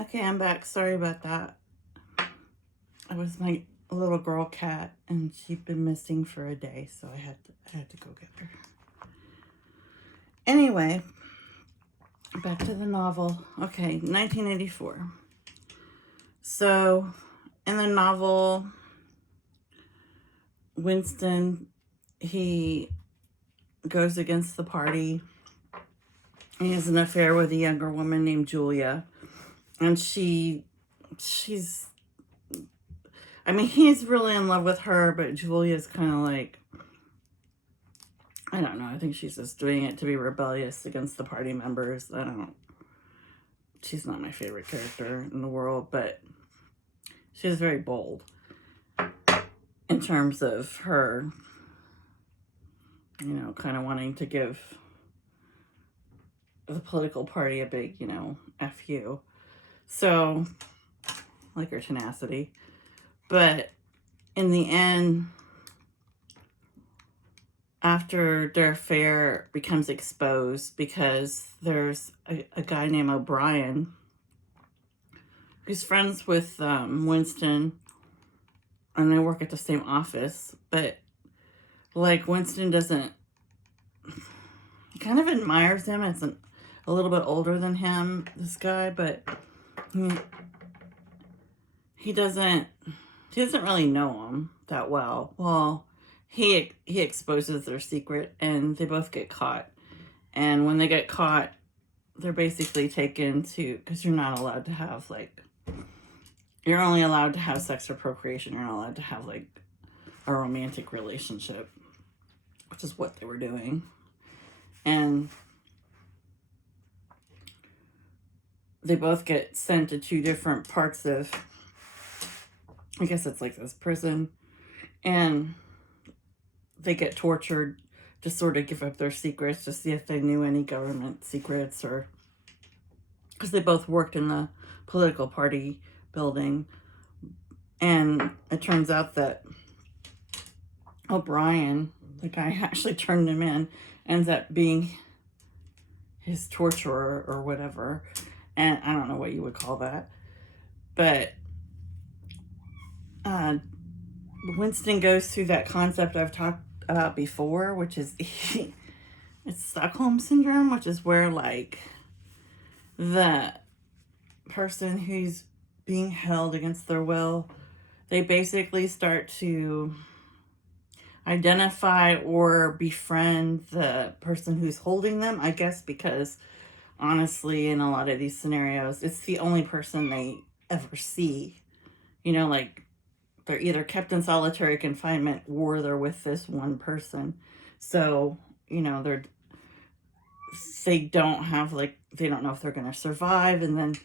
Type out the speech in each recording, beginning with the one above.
Okay, I'm back. Sorry about that. It was my little girl cat, and she'd been missing for a day, so I had to go get her. Anyway, back to the novel. Okay, 1984. So, in the novel, Winston, he goes against the party. He has an affair with a younger woman named Julia, and she's I mean, he's really in love with her, but Julia's kind of like, I don't know. I think she's just doing it to be rebellious against the party members. She's not my favorite character in the world, but she's very bold in terms of her, kind of wanting to give the political party a big, F you. So, like her tenacity. But in the end, after their affair becomes exposed, because there's a guy named O'Brien who's friends with Winston, and they work at the same office, but like Winston doesn't, he kind of admires him as a little bit older than him, this guy, but he doesn't really know him that well. Well, he exposes their secret, and they both get caught. And when they get caught, they're basically taken to, because you're not allowed to have you're only allowed to have sex or procreation. You're not allowed to have a romantic relationship, which is what they were doing. And they both get sent to two different parts of, I guess it's like this prison, and they get tortured to sort of give up their secrets to see if they knew any government secrets, or because they both worked in the political party building. And it turns out that O'Brien, the guy who actually turned him in, ends up being his torturer or whatever. And I don't know what you would call that. But Winston goes through that concept I've talked about before, which is it's Stockholm syndrome, which is where the person who's being held against their will, they basically start to identify or befriend the person who's holding them, I guess, because honestly, in a lot of these scenarios, it's the only person they ever see. They're either kept in solitary confinement or they're with this one person. So, they don't have they don't know if they're going to survive. And then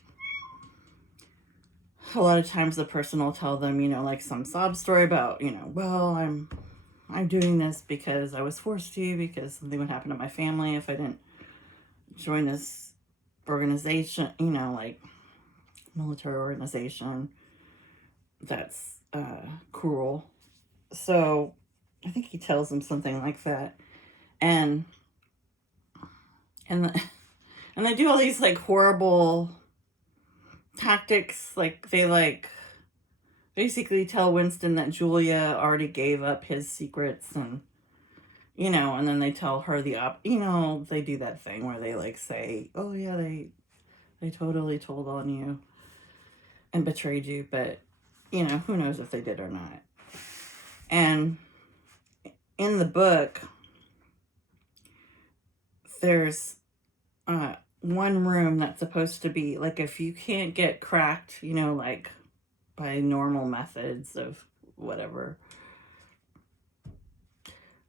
a lot of times the person will tell them, some sob story about, well, I'm doing this because I was forced to, because something would happen to my family if I didn't join this organization, military organization that's cruel. So I think he tells them something like that. And and they do all these horrible tactics. They basically tell Winston that Julia already gave up his secrets, and and then they tell her they do that thing where they say, oh yeah, they totally told on you and betrayed you, but who knows if they did or not. And in the book, there's one room that's supposed to be if you can't get cracked, by normal methods of whatever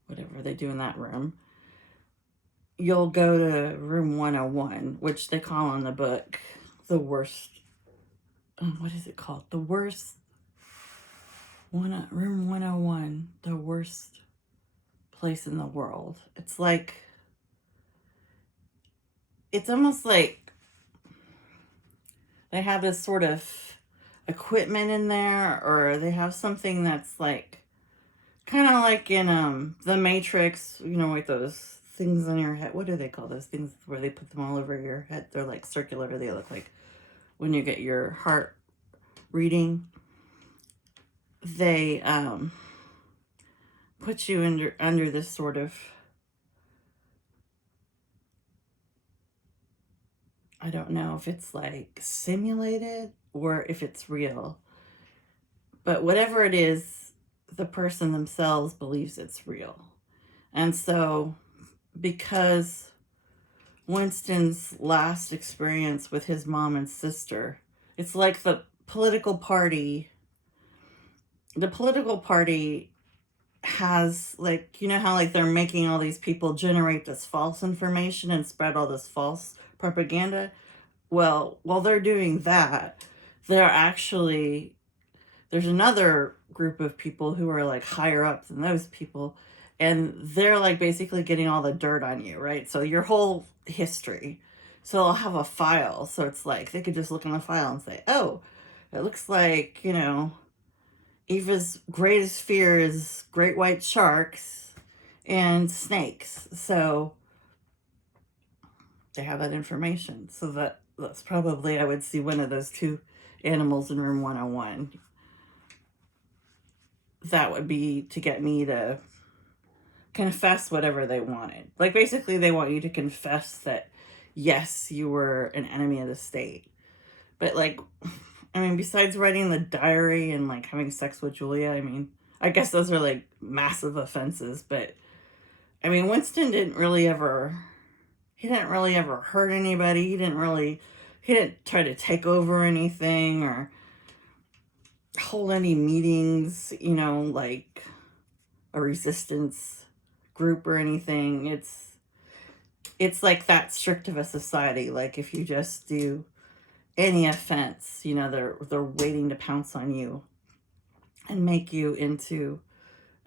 they do in that room, you'll go to room 101, which they call in the book the worst. What is it called? The worst room 101, the worst place in the world. It's it's almost like they have this sort of equipment in there, or they have something that's kind of like in the Matrix, with those things on your head. What do they call those things where they put them all over your head? They're circular. They look like when you get your heart reading, they put you under this sort of, I don't know if it's like simulated or if it's real, but whatever it is, the person themselves believes it's real. And so, because Winston's last experience with his mom and sister, it's like the political party has, like, you know how like they're making all these people generate this false information and spread all this false propaganda. Well, while they're doing that, they're actually, there's another group of people who are like higher up than those people, and they're like basically getting all the dirt on you, right? So your whole history. So I'll have a file. So it's like they could just look in the file and say, oh, it looks like, Eva's greatest fear is great white sharks and snakes. So they have that information. So that's probably, I would see one of those two animals in room 101. That would be to get me to confess whatever they wanted. Like, basically, they want you to confess that, yes, you were an enemy of the state. But, like, I mean, besides writing the diary and, like, having sex with Julia, I mean, I guess those are, like, massive offenses. But, I mean, Winston didn't really ever hurt anybody. He didn't try to take over anything or hold any meetings, like a resistance group or anything. It's like that strict of a society. Like, if you just do any offense, they're waiting to pounce on you and make you into,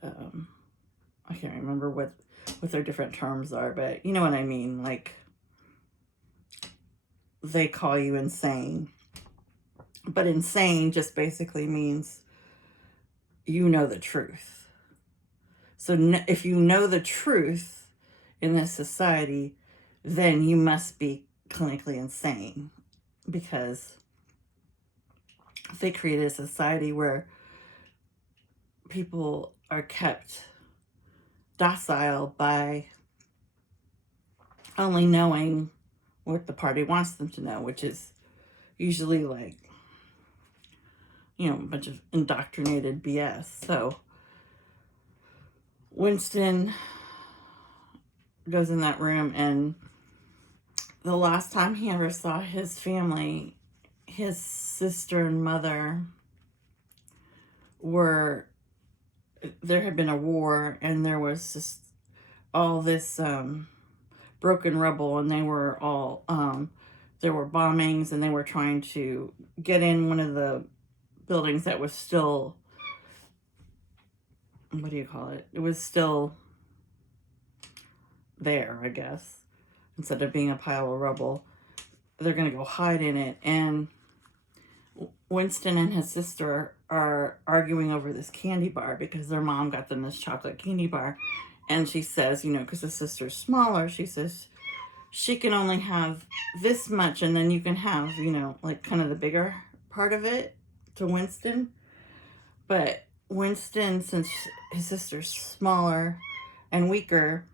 I can't remember what their different terms are, but you know what I mean. Like, they call you insane, but insane just basically means you know the truth. So if you know the truth in this society, then you must be clinically insane, because they created a society where people are kept docile by only knowing what the party wants them to know, which is usually like, a bunch of indoctrinated BS. So Winston goes in that room, and the last time he ever saw his family, his sister and mother there had been a war, and there was just all this broken rubble, and they were all there were bombings, and they were trying to get in one of the buildings that was still, what do you call it? It was still there, I guess, instead of being a pile of rubble. They're going to go hide in it, and Winston and his sister are arguing over this candy bar because their mom got them this chocolate candy bar. And she says, because the sister's smaller, she says she can only have this much, and then you can have, like kind of the bigger part of it, to Winston. But Winston, since his sister's smaller and weaker,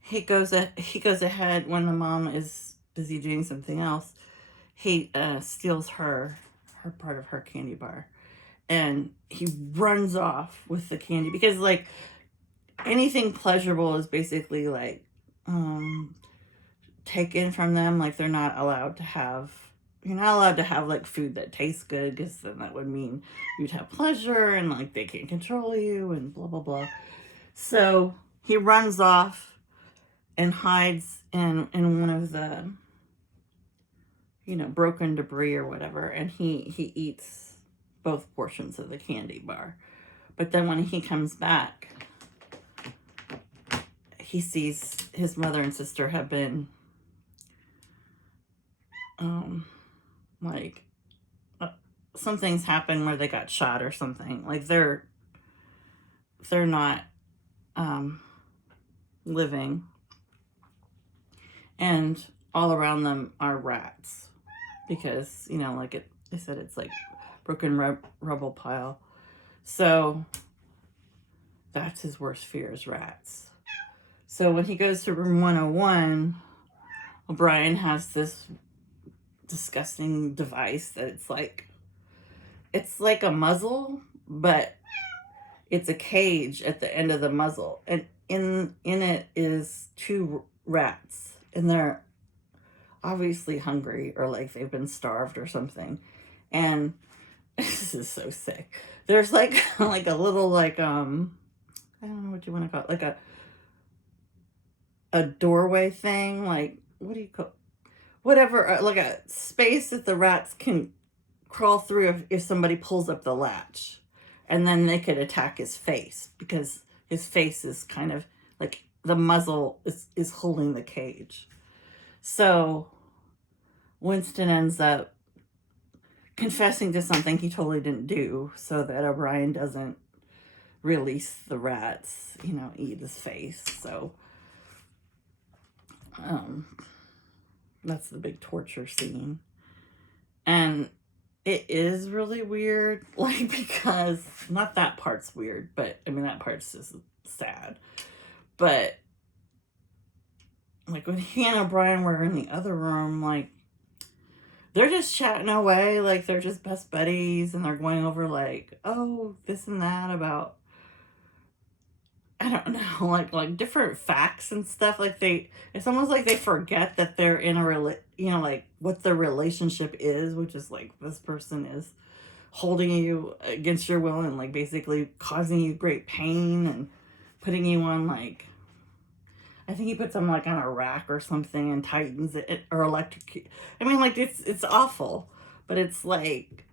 he goes ahead when the mom is busy doing something else. He steals her part of her candy bar, and he runs off with the candy, because like anything pleasurable is basically like taken from them. Like, you're not allowed to have like food that tastes good, because then that would mean you'd have pleasure, and like they can't control you and blah blah blah. So he runs off and hides in one of the broken debris or whatever, and he eats both portions of the candy bar. But then when he comes back, he sees his mother and sister have been like something's happened where they got shot or something. Like, they're not living, and all around them are rats, because, you know, like they said it's like broken rubble pile. So that's his worst fear is rats. So when he goes to room 101, O'Brien has this disgusting device that it's like a muzzle, but it's a cage at the end of the muzzle, and in it is two rats, and they're obviously hungry or like they've been starved or something. And this is so sick. There's like like a little like I don't know what you want to call it, like a doorway thing, like what do you call whatever, like a space that the rats can crawl through if somebody pulls up the latch, and then they could attack his face because his face is kind of like the muzzle is holding the cage. So Winston ends up confessing to something he totally didn't do so that O'Brien doesn't release the rats, you know, eat his face. So that's the big torture scene. And it is really weird, like, because not that part's weird, but I mean, that part's just sad. But like when he and O'Brien were in the other room, like, they're just chatting away, like they're just best buddies, and they're going over like, oh, this and that about, I don't know, like different facts and stuff. Like it's almost like they forget that they're in a you know, like what the relationship is, which is like this person is holding you against your will and like basically causing you great pain and putting you on like, I think he puts them like on a rack or something and tightens it or electrocute. I mean, like it's awful, but it's like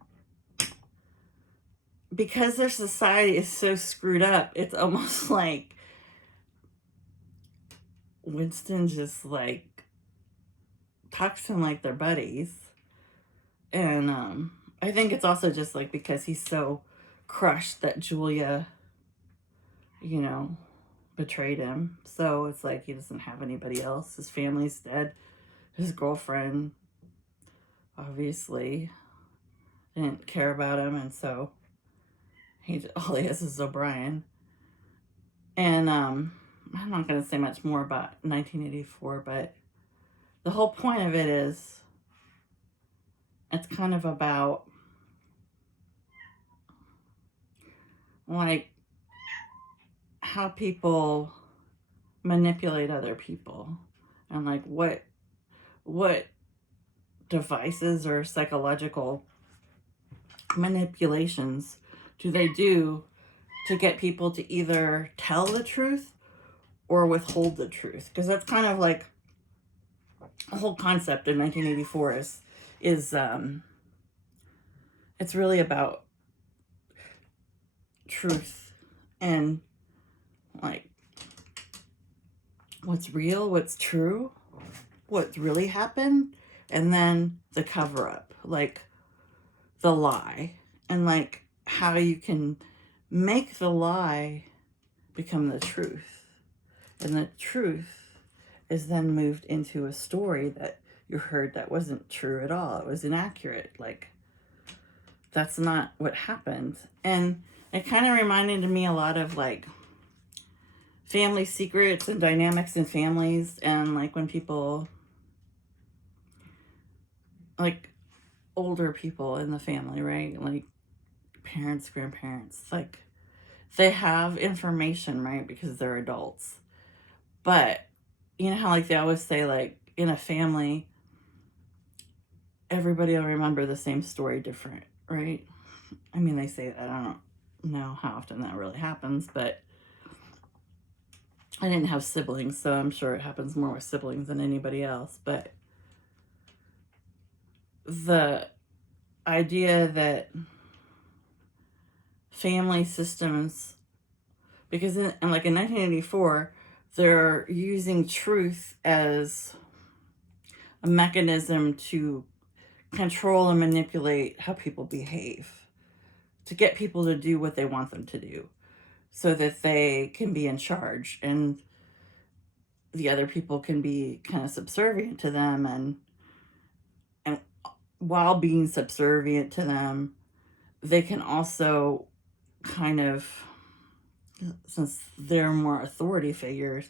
because their society is so screwed up, it's almost like Winston just like talks to them like they're buddies. And I think it's also just like because he's so crushed that Julia, you know, betrayed him. So it's like he doesn't have anybody else. His family's dead. His girlfriend obviously didn't care about him, and so all he has is O'Brien. And I'm not going to say much more about 1984, but the whole point of it is it's kind of about like how people manipulate other people and like what devices or psychological manipulations do they do to get people to either tell the truth or withhold the truth, because that's kind of like the whole concept of 1984 is it's really about truth and like what's real, what's true, what really happened, and then the cover up, like the lie, and like how you can make the lie become the truth, and the truth is then moved into a story that you heard that wasn't true at all. It was inaccurate. Like that's not what happened. And it kind of reminded me a lot of like family secrets and dynamics in families, and like when people, like older people in the family, right? Like parents, grandparents, like they have information, right? Because they're adults. But you know how like they always say like in a family, everybody will remember the same story different, right? I mean, they say that. I don't know how often that really happens, but I didn't have siblings, so I'm sure it happens more with siblings than anybody else. But the idea that family systems, because like in 1984, they're using truth as a mechanism to control and manipulate how people behave, to get people to do what they want them to do so that they can be in charge and the other people can be kind of subservient to them. And while being subservient to them, they can also kind of, since they're more authority figures,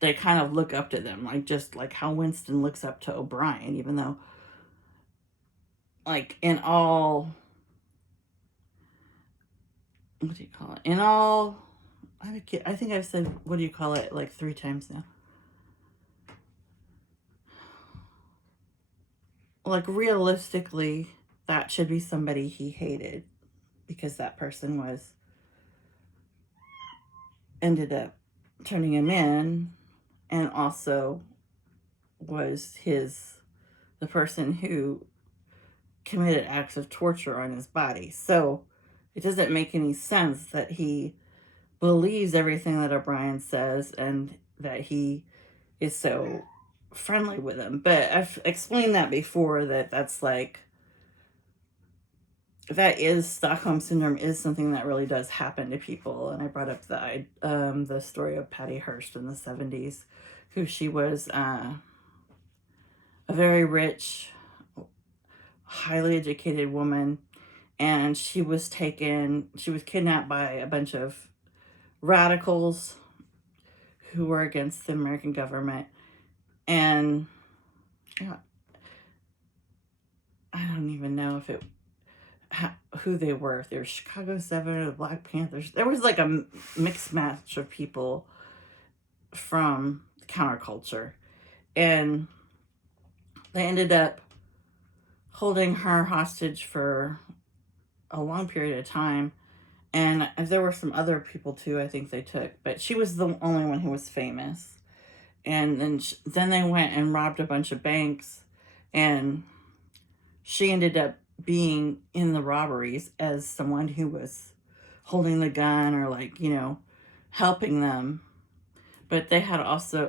they kind of look up to them, like just like how Winston looks up to O'Brien, even though, like, in all, what do you call it? In all, I think I've said, what do you call it, like 3 times now. Like, realistically, that should be somebody he hated, because that person ended up turning him in, and also was the person who committed acts of torture on his body. So it doesn't make any sense that he believes everything that O'Brien says and that he is so friendly with him. But I've explained that before, that's like, that is, Stockholm syndrome is something that really does happen to people. And I brought up the story of Patty Hearst in the 70s, who she was a very rich, highly educated woman, and she was kidnapped by a bunch of radicals who were against the American government. And yeah, I don't even know who they were, if they were Chicago 7 or the Black Panthers. There was like a mixed match of people from counterculture, and they ended up holding her hostage for a long period of time. And there were some other people too, I think they took, but she was the only one who was famous. And then they went and robbed a bunch of banks, and she ended up being in the robberies as someone who was holding the gun, or like, helping them. But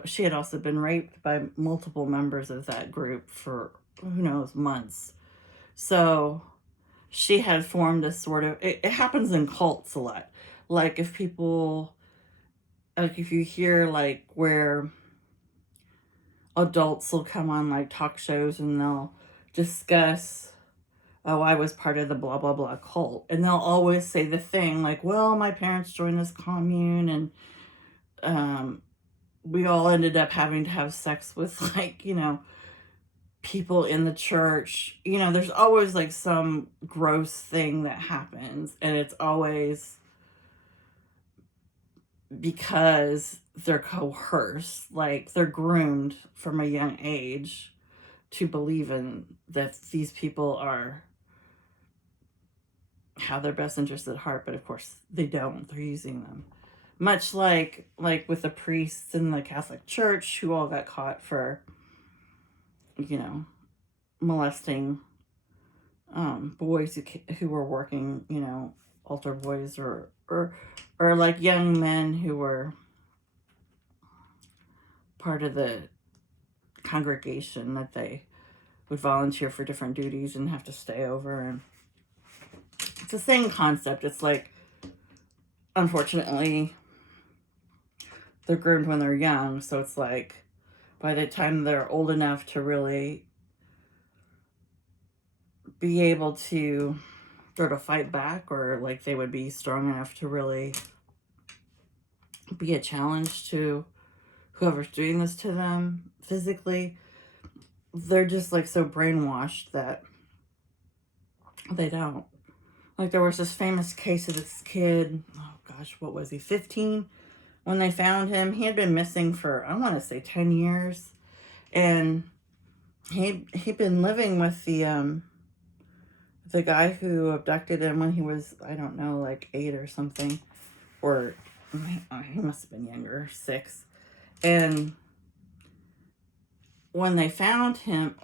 she had also been raped by multiple members of that group for, who knows, months. So she had formed a sort of, it happens in cults a lot. Like, if you hear, like, where adults will come on, like, talk shows, and they'll discuss, oh, I was part of the blah, blah, blah cult. And they'll always say the thing, like, well, my parents joined this commune, and we all ended up having to have sex with, like, people in the church. There's always, like, some gross thing that happens, and it's always because they're coerced, like, they're groomed from a young age to believe in that these people have their best interests at heart, but of course they don't. They're using them. Much like with the priests in the Catholic Church, who all got caught for, molesting boys who were working, altar boys, or like young men who were part of the congregation, that they would volunteer for different duties and have to stay over. And it's the same concept. It's like, unfortunately, they're groomed when they're young, so it's like, by the time they're old enough to really be able to sort of fight back, or like they would be strong enough to really be a challenge to whoever's doing this to them physically, they're just like so brainwashed that they don't. Like, there was this famous case of this kid, oh gosh, what was he, 15? When they found him, he had been missing for, I want to say, 10 years. And he'd been living with the guy who abducted him when he was, I don't know, like 8 or something. Or he must have been younger, 6. And when they found him,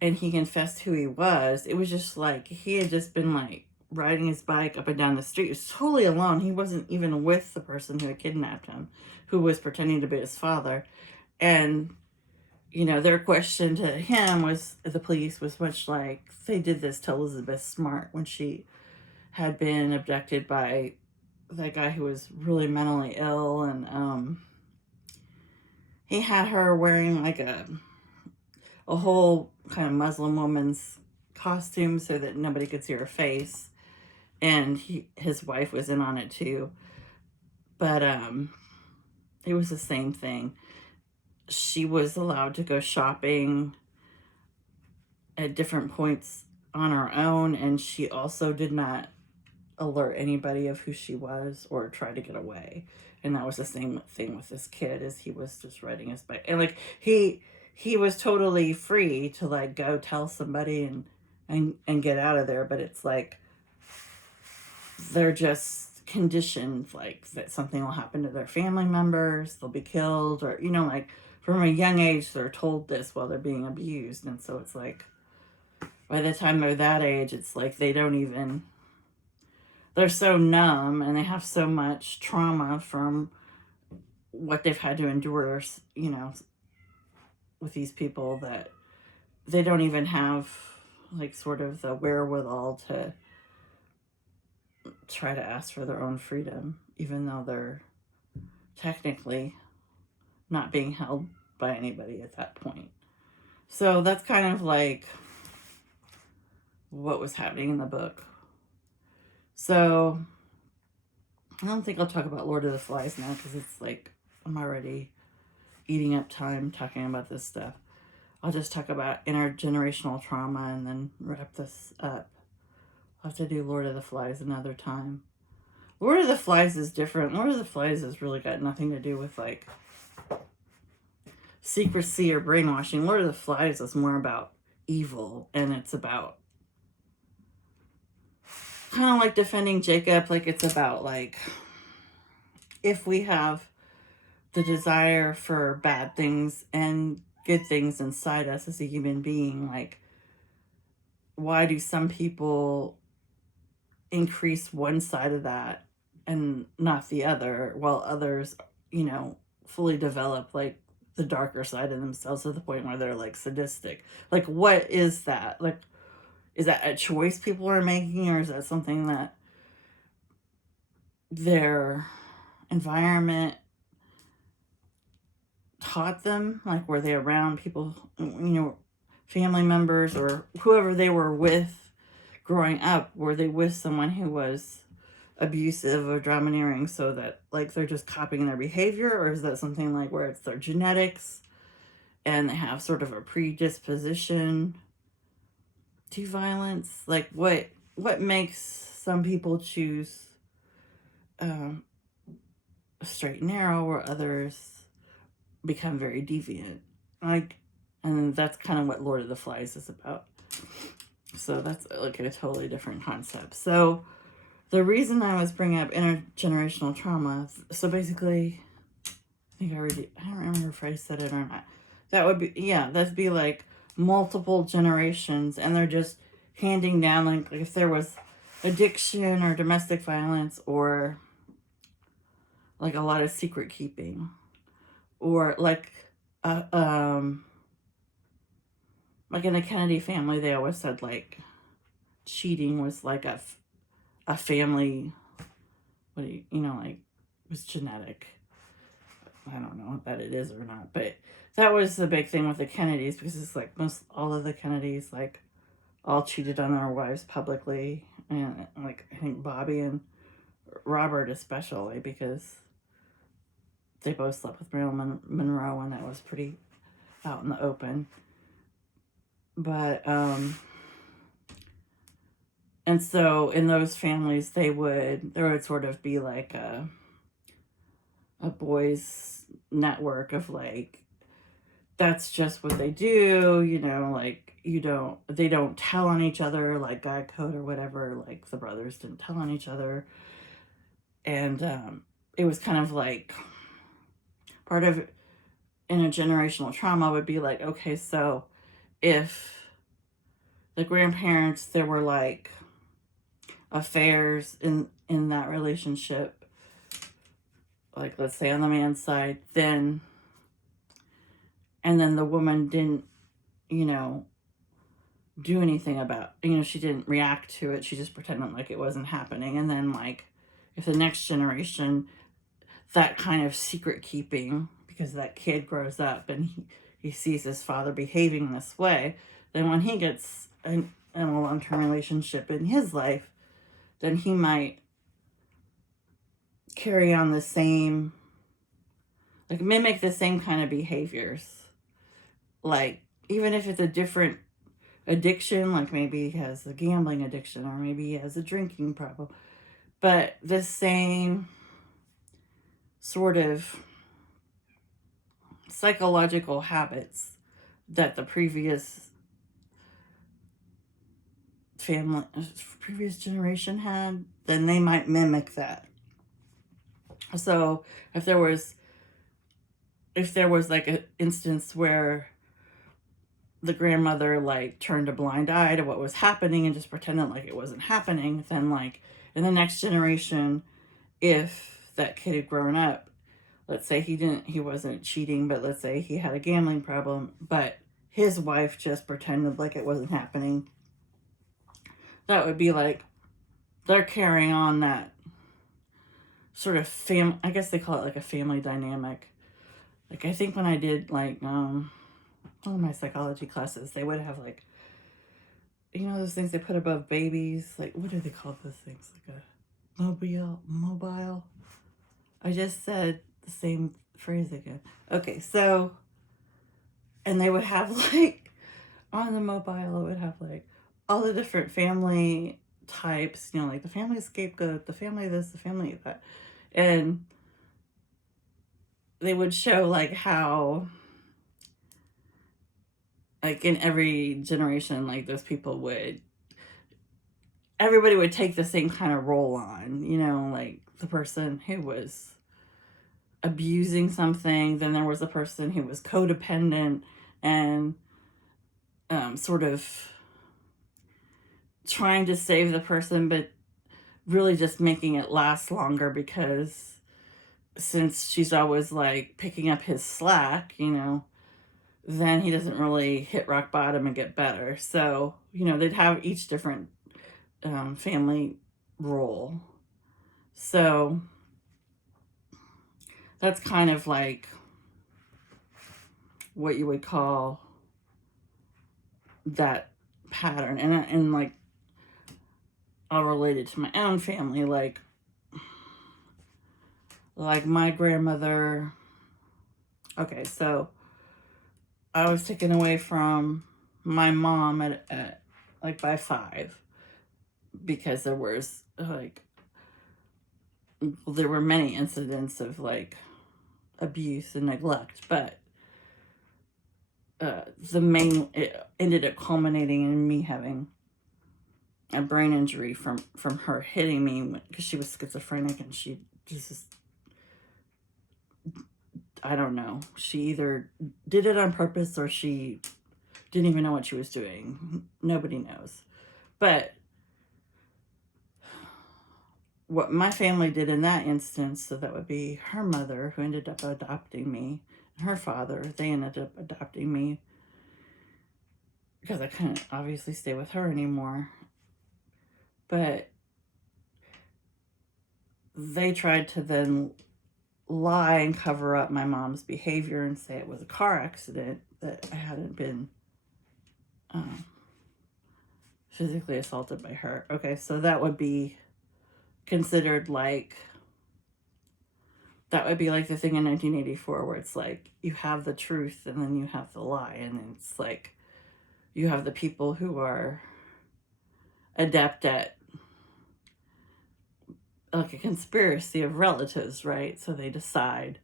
and he confessed who he was, it was just like he had just been, like, riding his bike up and down the street. He was totally alone. He wasn't even with the person who had kidnapped him, who was pretending to be his father. And, their question to him the police was much like they did this to Elizabeth Smart when she had been abducted by that guy who was really mentally ill. And he had her wearing like a a whole kind of Muslim woman's costume so that nobody could see her face, and his wife was in on it too. But it was the same thing. She was allowed to go shopping at different points on her own, and she also did not alert anybody of who she was or try to get away. And that was the same thing with this kid, is he was just riding his bike, and like he was totally free to like go tell somebody and get out of there. But it's like they're just conditioned, like that something will happen to their family members, they'll be killed, or like from a young age they're told this while they're being abused. And so it's like by the time they're that age, it's like they're so numb, and they have so much trauma from what they've had to endure, with these people, that they don't even have like sort of the wherewithal to try to ask for their own freedom, even though they're technically not being held by anybody at that point. So that's kind of like what was happening in the book. So I don't think I'll talk about Lord of the Flies now, because it's like I'm already eating up time talking about this stuff. I'll just talk about intergenerational trauma and then wrap this up. I'll have to do Lord of the Flies another time. Lord of the Flies is different. Lord of the Flies has really got nothing to do with like secrecy or brainwashing. Lord of the Flies is more about evil, and it's about kind of like defending Jacob. Like it's about like, if we have the desire for bad things and good things inside us as a human being, like why do some people increase one side of that and not the other, while others, fully develop like the darker side of themselves to the point where they're like sadistic? Like what is that? Like, is that a choice people are making, or is that something that their environment taught them? Like, were they around people, family members or whoever they were with growing up? Were they with someone who was abusive or domineering, so that like they're just copying their behavior? Or is that something like where it's their genetics and they have sort of a predisposition to violence? Like what makes some people choose straight and narrow, where others become very deviant? Like, and that's kind of what Lord of the Flies is about. So that's like a totally different concept. So the reason I was bringing up intergenerational trauma, so basically, I don't remember if I said it or not. That would be, that'd be like multiple generations, and they're just handing down, like if there was addiction or domestic violence, or like a lot of secret keeping, or like like in the Kennedy family, they always said like cheating was like a family, like was genetic. I don't know that it is or not, but that was the big thing with the Kennedys, because it's like all of the Kennedys like all cheated on their wives publicly, and like I think Bobby and Robert especially, because they both slept with Marilyn Monroe, and that was pretty out in the open. But and so in those families, there would sort of be like a boys network of like, that's just what they do, like they don't tell on each other, like God code or whatever, like the brothers didn't tell on each other. And it was kind of like part of intergenerational trauma would be like, okay, so if the grandparents, there were like affairs in that relationship, like let's say on the man's side, and then the woman didn't do anything about, she didn't react to it, she just pretended like it wasn't happening. And then like if the next generation, that kind of secret keeping, because that kid grows up and he sees his father behaving this way, then when he gets in a long-term relationship in his life, then he might carry on the same, like mimic the same kind of behaviors. Like, even if it's a different addiction, like maybe he has a gambling addiction or maybe he has a drinking problem, but the same sort of psychological habits that the previous family, previous generation had, then they might mimic that. So if there was like an instance where the grandmother like turned a blind eye to what was happening and just pretended like it wasn't happening, then like in the next generation, if that kid had grown up, let's say he wasn't cheating, but let's say he had a gambling problem, but his wife just pretended like it wasn't happening, that would be like they're carrying on that sort of I guess they call it like a family dynamic. Like, I think when I did like one of my psychology classes, they would have like, you know, those things they put above babies, like what do they call those things, like a mobile. I just said the same phrase again. Okay, so, and they would have like on the mobile, it would have like all the different family types, you know, like the family scapegoat, the family this, the family that. And they would show like how, like in every generation, like those people everybody would take the same kind of role on, you know, like the person who was abusing something, then there was a person who was codependent and sort of trying to save the person, but really just making it last longer because since she's always like picking up his slack, you know, then he doesn't really hit rock bottom and get better. So, you know, they'd have each different family role. So that's kind of like what you would call that pattern. And like, I'll relate it to my own family. Like my grandmother. Okay, so I was taken away from my mom at like by 5 because there was like, there were many incidents of like abuse and neglect, but it ended up culminating in me having a brain injury from her hitting me because she was schizophrenic and she just, I don't know, she either did it on purpose or she didn't even know what she was doing. Nobody knows. But what my family did in that instance, so that would be her mother who ended up adopting me, and her father, they ended up adopting me because I couldn't obviously stay with her anymore. But they tried to then lie and cover up my mom's behavior and say it was a car accident, that I hadn't been physically assaulted by her. Okay, so that would be considered like, that would be like the thing in 1984 where it's like you have the truth and then you have the lie, and it's like you have the people who are adept at like a conspiracy of relatives, right? So they decide,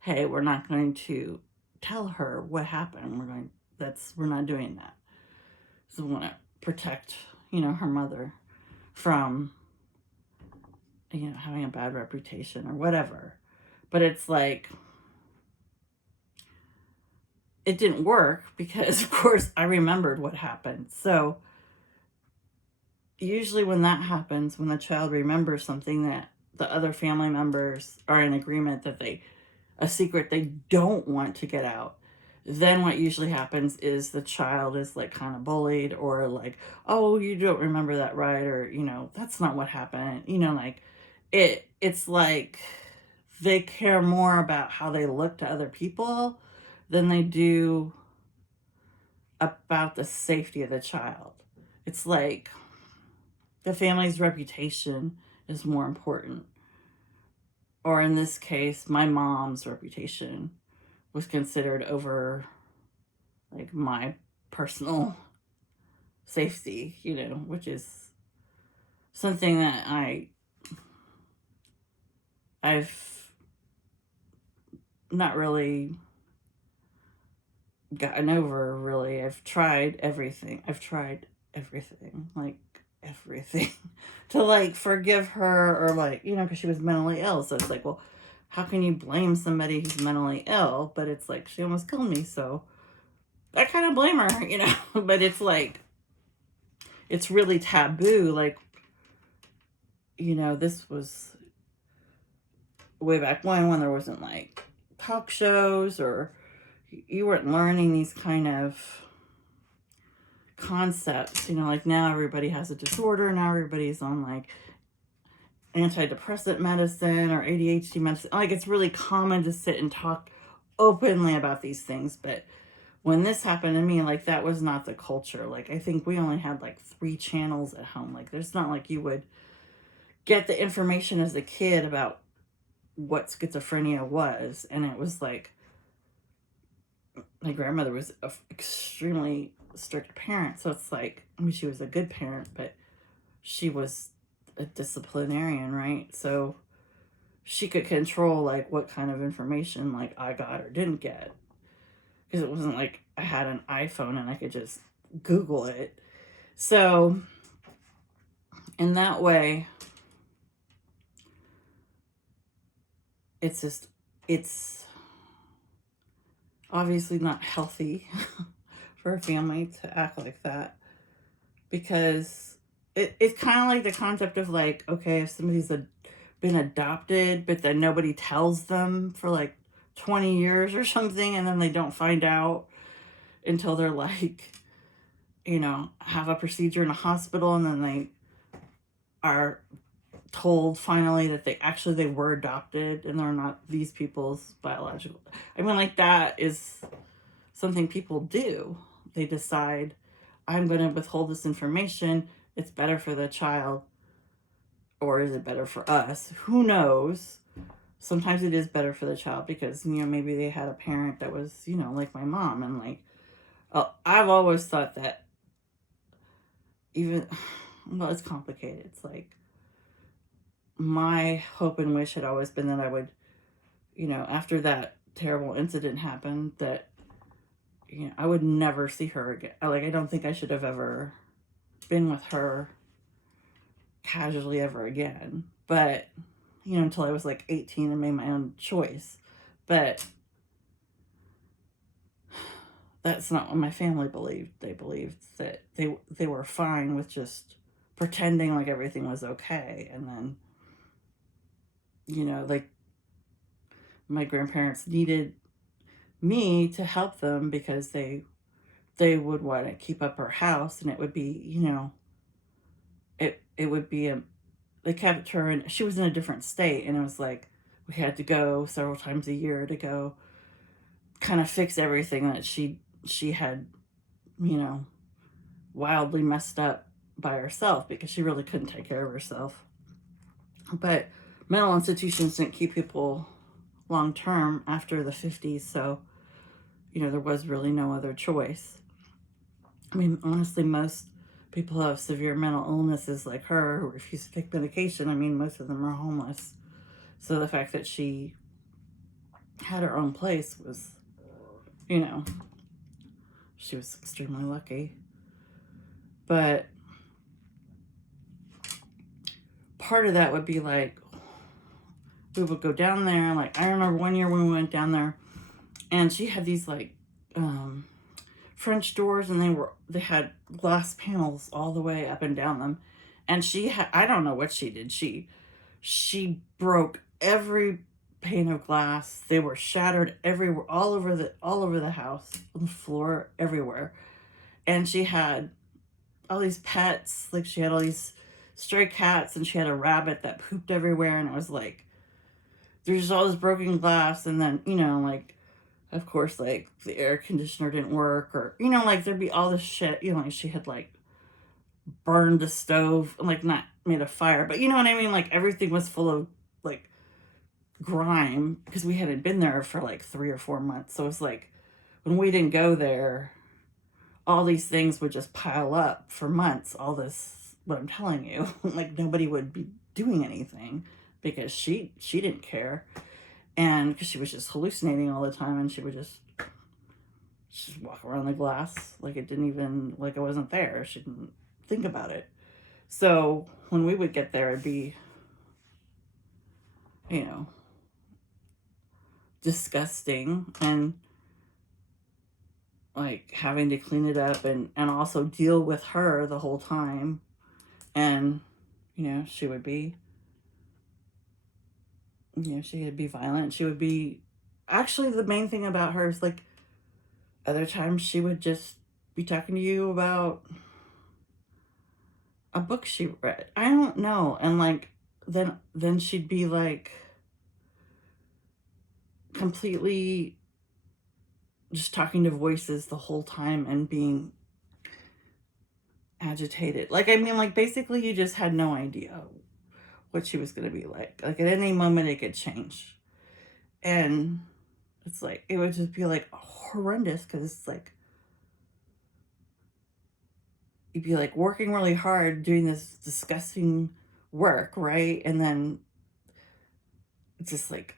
hey, we're not going to tell her what happened. We're not doing that. So we want to protect, you know, her mother from, you know, having a bad reputation or whatever. But it's like, it didn't work because, of course, I remembered what happened. So usually when that happens, when the child remembers something that the other family members are in agreement that a secret they don't want to get out, then what usually happens is the child is like kind of bullied or like, oh, you don't remember that, right? Or, you know, that's not what happened. You know, like it's like they care more about how they look to other people than they do about the safety of the child. It's like the family's reputation is more important. Or in this case, my mom's reputation was considered over like my personal safety, which is something that I've not really gotten over, really. I've tried everything, like everything to like forgive her, or like, because she was mentally ill. So it's like, well, how can you blame somebody who's mentally ill? But it's like, she almost killed me, so I kind of blame her, but it's like, it's really taboo. Like, this was way back when there wasn't like talk shows, or you weren't learning these kind of concepts, like now everybody has a disorder. Now everybody's on like antidepressant medicine or ADHD medicine. Like, it's really common to sit and talk openly about these things. But when this happened to me, like, that was not the culture. Like, I think we only had like 3 channels at home. Like, there's not like you would get the information as a kid about what schizophrenia was. And it was like, my grandmother was an extremely strict parent. So it's like, I mean, she was a good parent, but she was a disciplinarian, right? So she could control like what kind of information like I got or didn't get. Because it wasn't like I had an iPhone and I could just Google it. So in that way, it's obviously not healthy for a family to act like that, because it's kind of like the concept of like, okay, if somebody's been adopted, but then nobody tells them for like 20 years or something, and then they don't find out until they're like, have a procedure in a hospital, and then they are told finally that they were adopted and they're not these people's biological. I mean, like, that is something people do. They decide, I'm going to withhold this information. It's better for the child. Or is it better for us? Who knows? Sometimes it is better for the child because, maybe they had a parent that was, like my mom. And like, I've always thought that well, it's complicated. It's like, my hope and wish had always been that I would, after that terrible incident happened, that, I would never see her again. Like, I don't think I should have ever been with her casually ever again. But, until I was like 18 and made my own choice. But that's not what my family believed. They believed that they were fine with just pretending like everything was okay. And then, like, my grandparents needed me to help them because they would want to keep up her house, and it would be, it would be they kept her, and she was in a different state, and it was like we had to go several times a year to go kind of fix everything that she had, wildly messed up by herself, because she really couldn't take care of herself. But mental institutions didn't keep people long term after the 50s, so there was really no other choice. I mean, honestly, most people who have severe mental illnesses like her, who refuse to take medication, I mean, most of them are homeless. So the fact that she had her own place was, she was extremely lucky. But part of that would be like, we would go down there. Like, I remember one year when we went down there, and she had these like French doors, and they had glass panels all the way up and down them. And she had, I don't know what she did. She broke every pane of glass. They were shattered everywhere, all over the house, on the floor, everywhere. And she had all these pets. Like, she had all these stray cats, and she had a rabbit that pooped everywhere. And it was like, there's all this broken glass, and then, like, of course, like the air conditioner didn't work, or, like there'd be all this shit, like she had like burned the stove, like not made a fire, but you know what I mean? Like everything was full of like grime because we hadn't been there for like 3 or 4 months. So it's like when we didn't go there, all these things would just pile up for months. All this, what I'm telling you, like nobody would be doing anything because she didn't care, and because she was just hallucinating all the time, and she would just walk around the glass like it didn't even, like it wasn't there. She didn't think about it. So when we would get there, it'd be, you know, disgusting, and like having to clean it up, and also deal with her the whole time. And, she would be, she would be violent. She would be, actually, the main thing about her is like, other times she would just be talking to you about a book she read. I don't know. And like, then she'd be like completely just talking to voices the whole time and being agitated. Like, I mean, like basically you just had no idea what she was going to be like. Like at any moment it could change. And it's like, it would just be like horrendous, because it's like, you'd be like working really hard doing this disgusting work, right? And then it's just like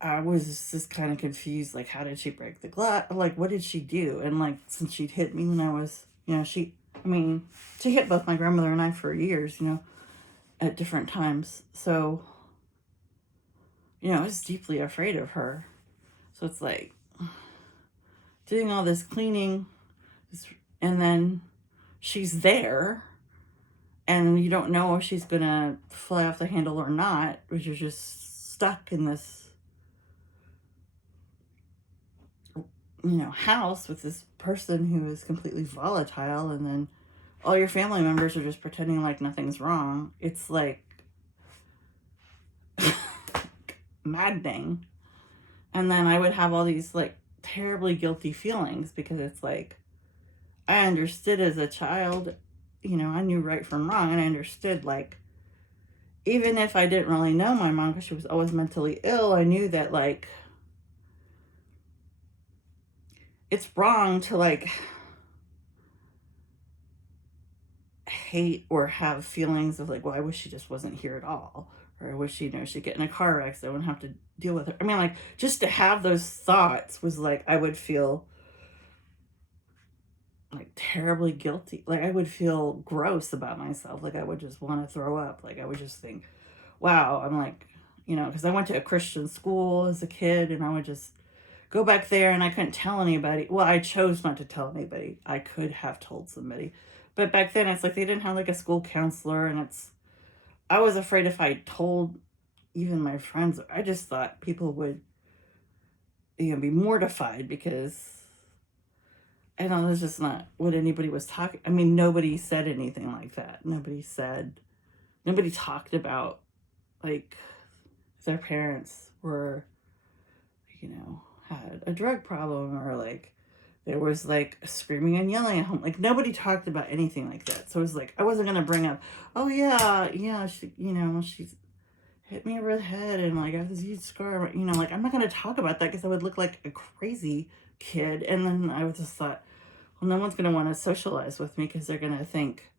I was just kind of confused. Like, how did she break the glass? Like, what did she do? And like, since she'd hit me when I was, I mean, she hit both my grandmother and I for years, at different times. So, I was deeply afraid of her. So it's like doing all this cleaning, and then she's there, and you don't know if she's gonna fly off the handle or not, because you're just stuck in this, house with this person who is completely volatile, and then all your family members are just pretending like nothing's wrong. It's like maddening. And then I would have all these like terribly guilty feelings, because it's like, I understood as a child, I knew right from wrong, and I understood, like, even if I didn't really know my mom because she was always mentally ill, I knew that, like, it's wrong to, like, hate or have feelings of, like, well, I wish she just wasn't here at all. Or I wish, she'd get in a car wreck so I wouldn't have to deal with her. I mean, like, just to have those thoughts was, like, I would feel, like, terribly guilty. Like, I would feel gross about myself. Like, I would just want to throw up. Like, I would just think, wow, I'm like, because I went to a Christian school as a kid, and I would just go back there, and I couldn't tell anybody. Well, I chose not to tell anybody. I could have told somebody. But back then, it's like they didn't have like a school counselor, and I was afraid if I told even my friends, I just thought people would, be mortified, because I don't know, that's just not what anybody was talking. I mean, nobody said anything like that. Nobody talked about, like, their parents were, had a drug problem, or like there was like screaming and yelling at home. Like, nobody talked about anything like that. So it was like, I wasn't going to bring up, oh yeah, she's hit me over the head, and like I have this huge scar, like I'm not going to talk about that, because I would look like a crazy kid. And then I just thought, well, no one's going to want to socialize with me, because they're going to think,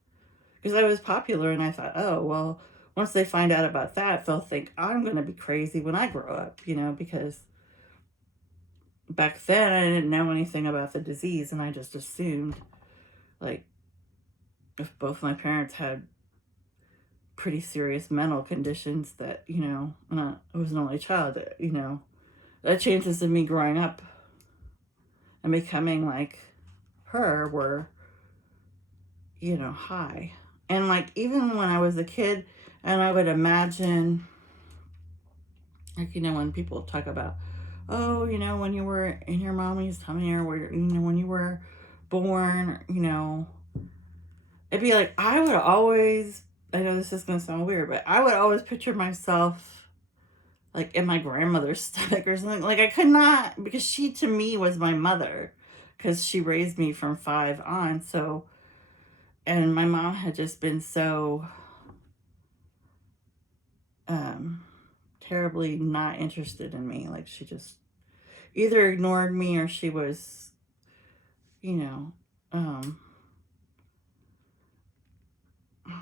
because I was popular, and I thought, oh, well, once they find out about that, they'll think I'm going to be crazy when I grow up, because back then I didn't know anything about the disease, and I just assumed, like, if both my parents had pretty serious mental conditions, that, and I was an only child, that chances of me growing up and becoming like her were, high. And like, even when I was a kid, and I would imagine, like, when people talk about, oh, when you were in your mommy's tummy, or where, when you were born, it'd be like, I would always, I know this is going to sound weird, but I would always picture myself like in my grandmother's stomach or something. Like I could not, because she to me was my mother, because she raised me from 5 on. So, and my mom had just been so terribly not interested in me. Like she just either ignored me or she was, you know, I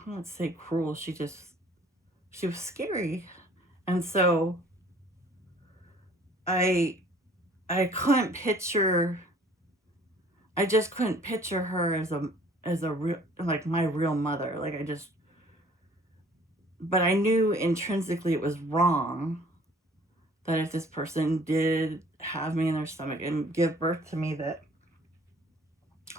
won't say cruel. She was scary. And so I I couldn't picture I just couldn't picture her as a real, like my real mother. Like I just, but I knew intrinsically it was wrong that if this person did have me in their stomach and give birth to me, that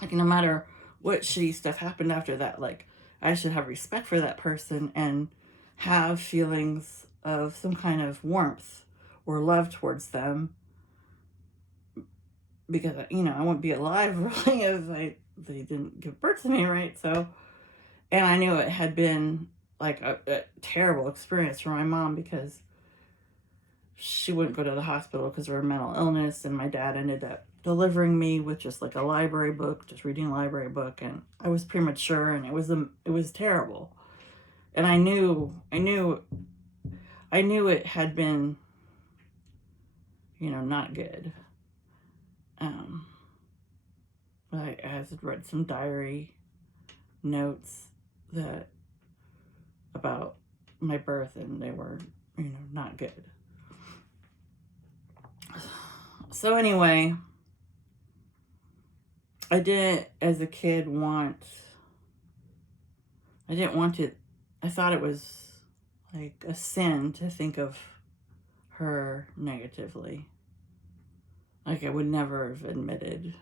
like no matter what shitty stuff happened after that, like I should have respect for that person and have feelings of some kind of warmth or love towards them, because I wouldn't be alive really if they didn't give birth to me, right? So, and I knew it had been like a terrible experience for my mom, because she wouldn't go to the hospital because of her mental illness, and my dad ended up delivering me with just like a library book, just reading a library book, and I was premature, and it was terrible. And I knew it had been, not good. I had read some diary notes that about my birth, and they were, not good. So anyway, I didn't, as a kid, I didn't want to, I thought it was like a sin to think of her negatively. Like I would never have admitted.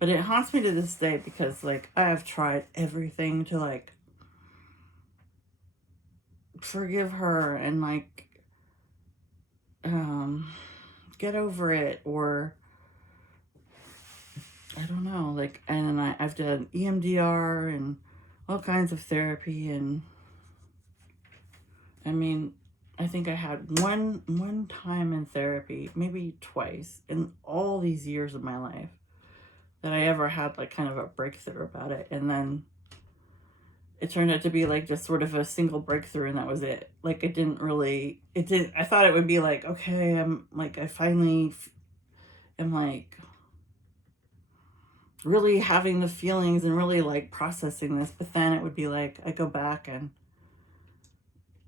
But it haunts me to this day, because like I have tried everything to like forgive her and like get over it, or I don't know, like, and I've done EMDR and all kinds of therapy, and I think I had one time in therapy, maybe twice in all these years of my life, that I ever had like kind of a breakthrough about it. And then it turned out to be like just sort of a single breakthrough, and that was it. Like I thought it would be like, okay, I finally am like really having the feelings and really like processing this. But then it would be like, I go back and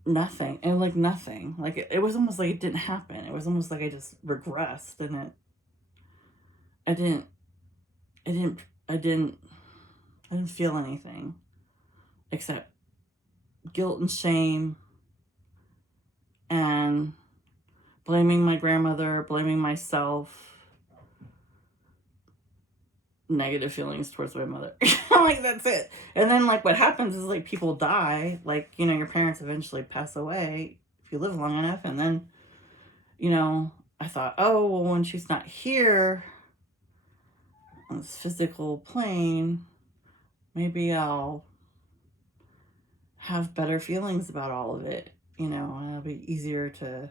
nothing, and like nothing. Like it was almost like it didn't happen. It was almost like I just regressed, and I didn't feel anything except guilt and shame and blaming my grandmother, blaming myself, negative feelings towards my mother. Like that's it. And then like what happens is like people die, like your parents eventually pass away if you live long enough. And then I thought, oh well, when she's not here on this physical plane, maybe I'll have better feelings about all of it, and it'll be easier to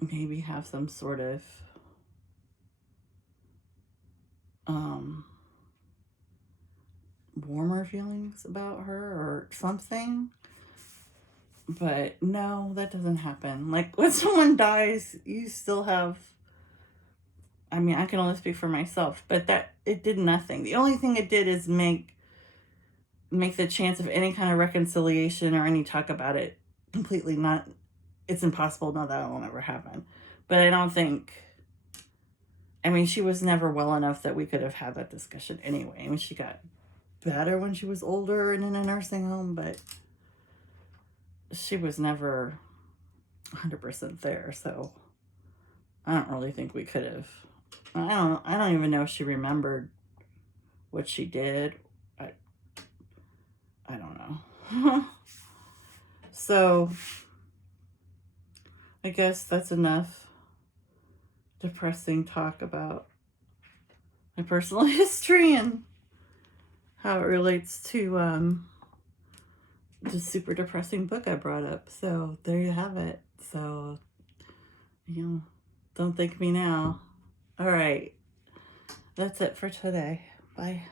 maybe have some sort of warmer feelings about her or something. But no, that doesn't happen. Like when someone dies, you still have, I can only speak for myself, but that it did nothing. The only thing it did is make the chance of any kind of reconciliation or any talk about it completely not, it's impossible. No, that will never happen. But I don't think, she was never well enough that we could have had that discussion anyway. She got better when she was older and in a nursing home, but she was never 100% there. So I don't really think we could have. I don't even know if she remembered what she did. I don't know. So I guess that's enough depressing talk about my personal history and how it relates to the super depressing book I brought up. So there you have it. So, don't thank me now. All right. That's it for today. Bye.